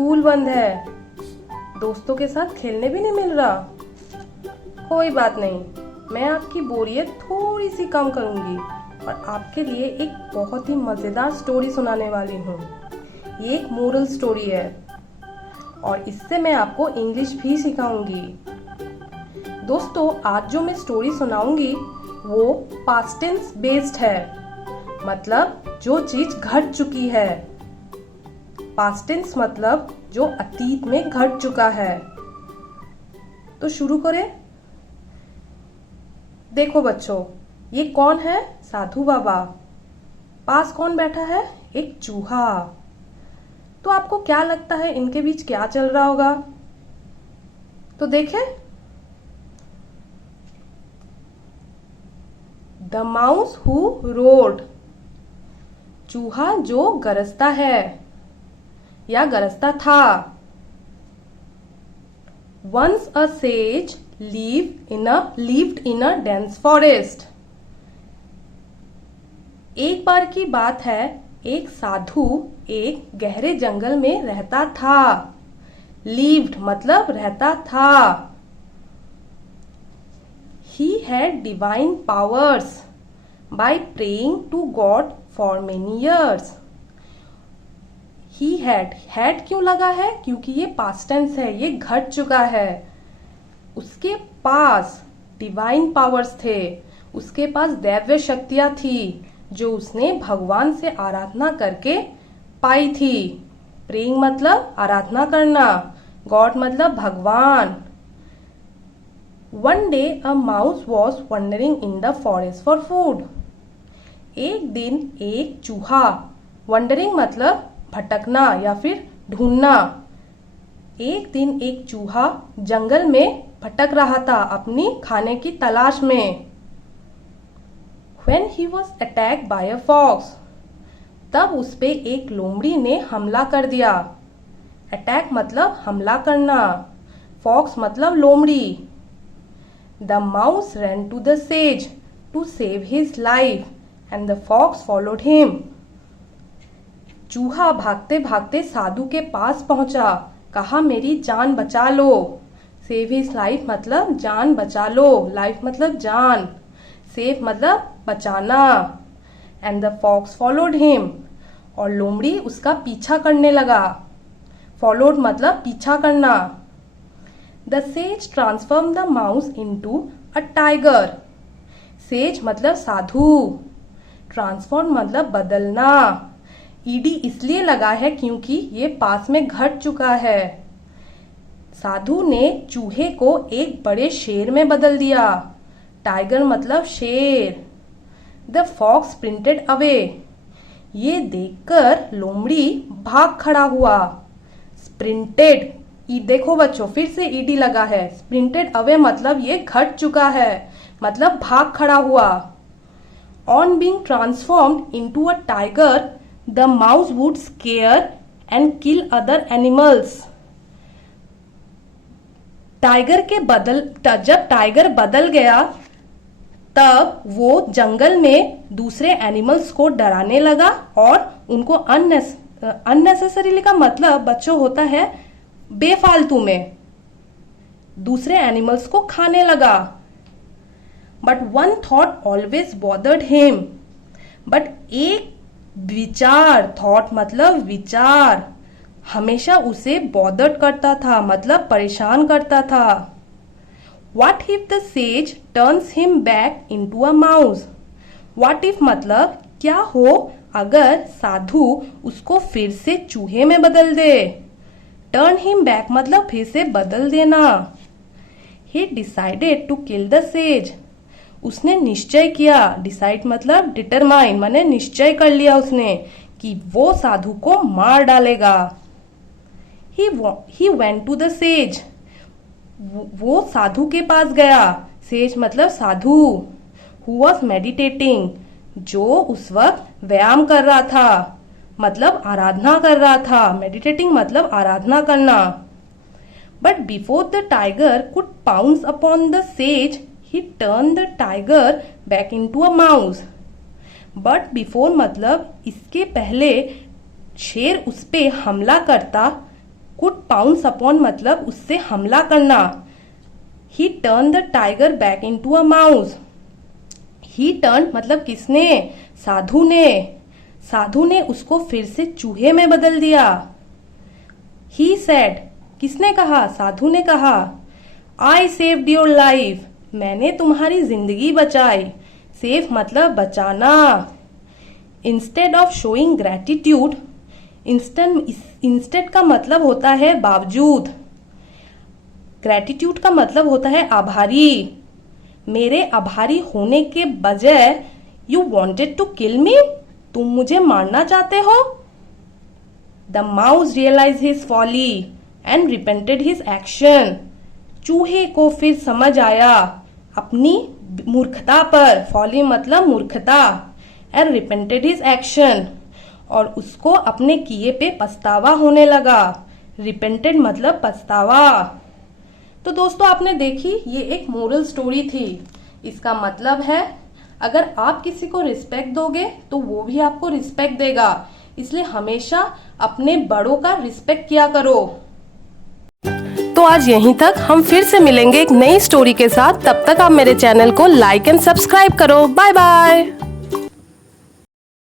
School बंद है, दोस्तों के साथ खेलने भी नहीं मिल रहा। कोई बात नहीं, मैं आपकी बोरियत थोड़ी सी कम करूंगी और आपके लिए एक बहुत ही मज़ेदार स्टोरी सुनाने वाली हूँ। ये एक मोरल स्टोरी है और इससे मैं आपको इंग्लिश भी सिखाऊंगी। दोस्तों, आज जो मैं स्टोरी सुनाऊंगी वो पास्ट टेंस बेस्ड है, मतलब जो चीज घट चुकी है। पास्ट टेंस मतलब जो अतीत में घट चुका है। तो शुरू करें। देखो बच्चों, ये कौन है? साधु बाबा। पास कौन बैठा है? एक चूहा। तो आपको क्या लगता है इनके बीच क्या चल रहा होगा? तो देखें। द माउस हु रोड, चूहा जो गरजता है या गरजता था। Once a sage lived in a dense forest, एक बार की बात है, एक साधु एक गहरे जंगल में रहता था। lived मतलब रहता था। He had divine powers by praying to God for many years. He had क्यों लगा है? क्योंकि ये पास्ट टेंस है, ये घट चुका है। उसके पास डिवाइन पावर्स थे, उसके पास दैव्य शक्तियां थी जो उसने भगवान से आराधना करके पाई थी। प्रेइंग मतलब आराधना करना, गॉड मतलब भगवान। One day a mouse was wandering in the forest for food. एक दिन एक चूहा, wandering मतलब भटकना या फिर ढूंढना। एक दिन एक चूहा जंगल में भटक रहा था अपनी खाने की तलाश में। When he was attacked by a fox, तब उस पे एक लोमड़ी ने हमला कर दिया। अटैक मतलब हमला करना, फॉक्स मतलब लोमड़ी। The mouse ran to the sage to save his life and the fox followed him. चूहा भागते भागते साधु के पास पहुंचा, कहा मेरी जान बचा लो। सेव हिज लाइफ मतलब जान बचा लो, लाइफ मतलब जान, सेव मतलब बचाना। And the fox followed him, और लोमड़ी उसका पीछा करने लगा। फॉलोड मतलब पीछा करना। The sage transform the mouse into a tiger, says मतलब साधु, ट्रांसफॉर्म मतलब बदलना। ईडी इसलिए लगा है क्योंकि ये पास में घट चुका है। साधु ने चूहे को एक बड़े शेर में बदल दिया। टाइगर मतलब शेर। द फॉक्स स्प्रिंटेड अवे, ये देखकर लोमड़ी भाग खड़ा हुआ। स्प्रिंटेड, देखो बच्चों फिर से ईडी लगा है। स्प्रिंटेड अवे मतलब ये घट चुका है, मतलब भाग खड़ा हुआ। On being transformed into a tiger, the mouse would scare and kill other animals. जब टाइगर बदल गया तब वो जंगल में दूसरे एनिमल्स को डराने लगा और उनको अननेसेसरीली का मतलब बच्चों होता है बेफालतू में, दूसरे एनिमल्स को खाने लगा। But one thought always bothered him, but एक विचार, थॉट मतलब विचार, हमेशा उसे बॉदर्ड करता था, मतलब परेशान करता था। What if the sage turns him back into a mouse? What if मतलब क्या हो अगर साधु उसको फिर से चूहे में बदल दे। Turn him back मतलब फिर से बदल देना। He decided to kill the sage. उसने निश्चय किया, डिसाइड मतलब डिटरमाइन, माने निश्चय कर लिया उसने कि वो साधु को मार डालेगा। He went to the sage, वो साधु के पास गया। सेज मतलब साधु। Who was meditating, जो उस वक्त व्यायाम कर रहा था, मतलब आराधना कर रहा था। मेडिटेटिंग मतलब आराधना करना। But before the tiger could pounce upon the sage, he turned the tiger back into a mouse. But before मतलब इसके पहले शेर उस पे हमला करता, कुड पाउंस अपॉन मतलब उससे हमला करना। ही turn the tiger back into a mouse. He turn मतलब किसने? साधु ने। साधु ने उसको फिर से चूहे में बदल दिया। ही सेड किसने कहा? साधु ने कहा। आई सेव्ड योर लाइफ मैंने तुम्हारी जिंदगी बचाई। सेव मतलब बचाना। Instead of showing gratitude, instead का मतलब होता है बावजूद, ग्रेटिट्यूड का मतलब होता है आभारी। मेरे आभारी होने के बजाय you wanted to kill me, तुम मुझे मारना चाहते हो। The mouse realize his folly and repented his action. चूहे को फिर समझ आया अपनी मूर्खता पर, फॉली मतलब मूर्खता, एंड रिपेंटेड हिज एक्शन, और उसको अपने किए पे पछतावा होने लगा। रिपेंटेड मतलब पछतावा। तो दोस्तों आपने देखी, ये एक मोरल स्टोरी थी। इसका मतलब है अगर आप किसी को रिस्पेक्ट दोगे तो वो भी आपको रिस्पेक्ट देगा, इसलिए हमेशा अपने बड़ों का रिस्पेक्ट किया करो। तो आज यहीं तक, हम फिर से मिलेंगे एक नई स्टोरी के साथ। तब तक आप मेरे चैनल को लाइक एंड सब्सक्राइब करो। Bye bye.